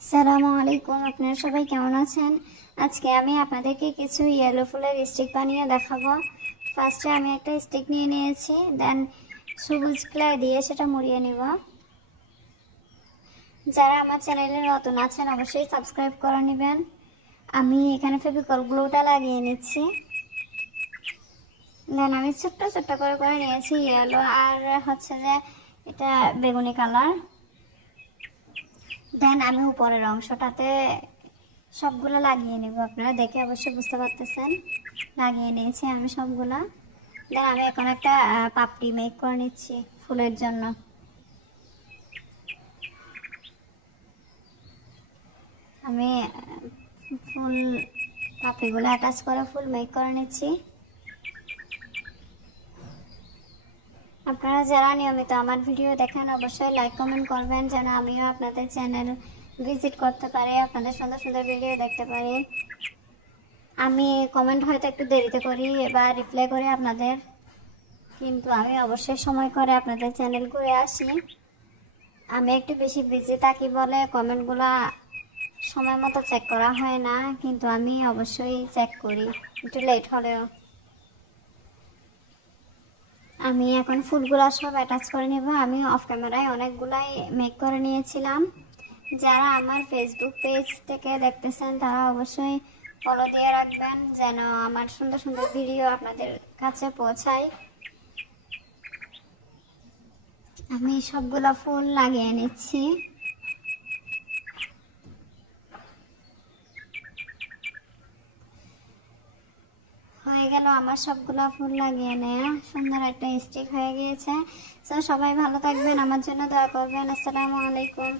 আসসালামু আলাইকুম, আপনারা সবাই কেমন আছেন? আজকে আমি আপনাদেরকে কিছু ইয়েলো ফুলের স্টিক বানিয়ে দেখাবো। ফার্স্টে আমি একটা স্টিক নিয়ে নিয়েছি, দেন সবুজ ক্লে দিয়ে সেটা মুড়িয়ে নিব। যারা আমার চ্যানেলে নতুন আছেন অবশ্যই সাবস্ক্রাইব করে নেবেন। আমি এখানে ফেভিকল গ্লুটা লাগিয়ে নিচ্ছি। দেন আমি ছোট্ট ছোট্ট করে নিয়েছি ইয়েলো আর হচ্ছে যে এটা বেগুনি কালার। দেন আমি উপরের অংশটাতে সবগুলো লাগিয়ে নেব। আপনারা দেখে অবশ্যই বুঝতে পারতেছেন, লাগিয়ে নিয়েছি আমি সবগুলা। দেন আমি এখন একটা পাপড়ি মেক করে নিচ্ছি ফুলের জন্য। আমি ফুল পাপড়িগুলো অ্যাটাচ করে ফুল মেক করে নিচ্ছি। আপনারা যারা নিয়মিত আমার ভিডিও দেখেন অবশ্যই লাইক কমেন্ট করবেন, যেন আমিও আপনাদের চ্যানেল ভিজিট করতে পারি, আপনাদের সুন্দর সুন্দর ভিডিও দেখতে পারি। আমি কমেন্ট হয়তো একটু দেরিতে করি বা রিপ্লাই করি আপনাদের, কিন্তু আমি অবশ্যই সময় করে আপনাদের চ্যানেল ঘুরে আসি। আমি একটু বেশি বিজি থাকি বলে কমেন্টগুলো সময় মতো চেক করা হয় না, কিন্তু আমি অবশ্যই চেক করি একটু লেট হলেও। আমি এখন ফুলগুলো সব অ্যাটাচ করে নেব। আমি অফ ক্যামেরায় অনেকগুলাই মেক করে নিয়েছিলাম। যারা আমার ফেসবুক পেজ থেকে দেখতেছেন তারা অবশ্যই ফলো দিয়ে রাখবেন, যেন আমার সুন্দর সুন্দর ভিডিও আপনাদের কাছে পৌঁছায়। আমি সবগুলা ফুল লাগিয়ে নিচ্ছি। হয়ে গেল আমার সবগুলা ফুল লাগিয়ে নেয়া, সুন্দর একটা স্টিক হয়ে গিয়েছে। তো সবাই ভালো থাকবেন, আমার জন্য দোয়া করবেন। আসসালামু আলাইকুম।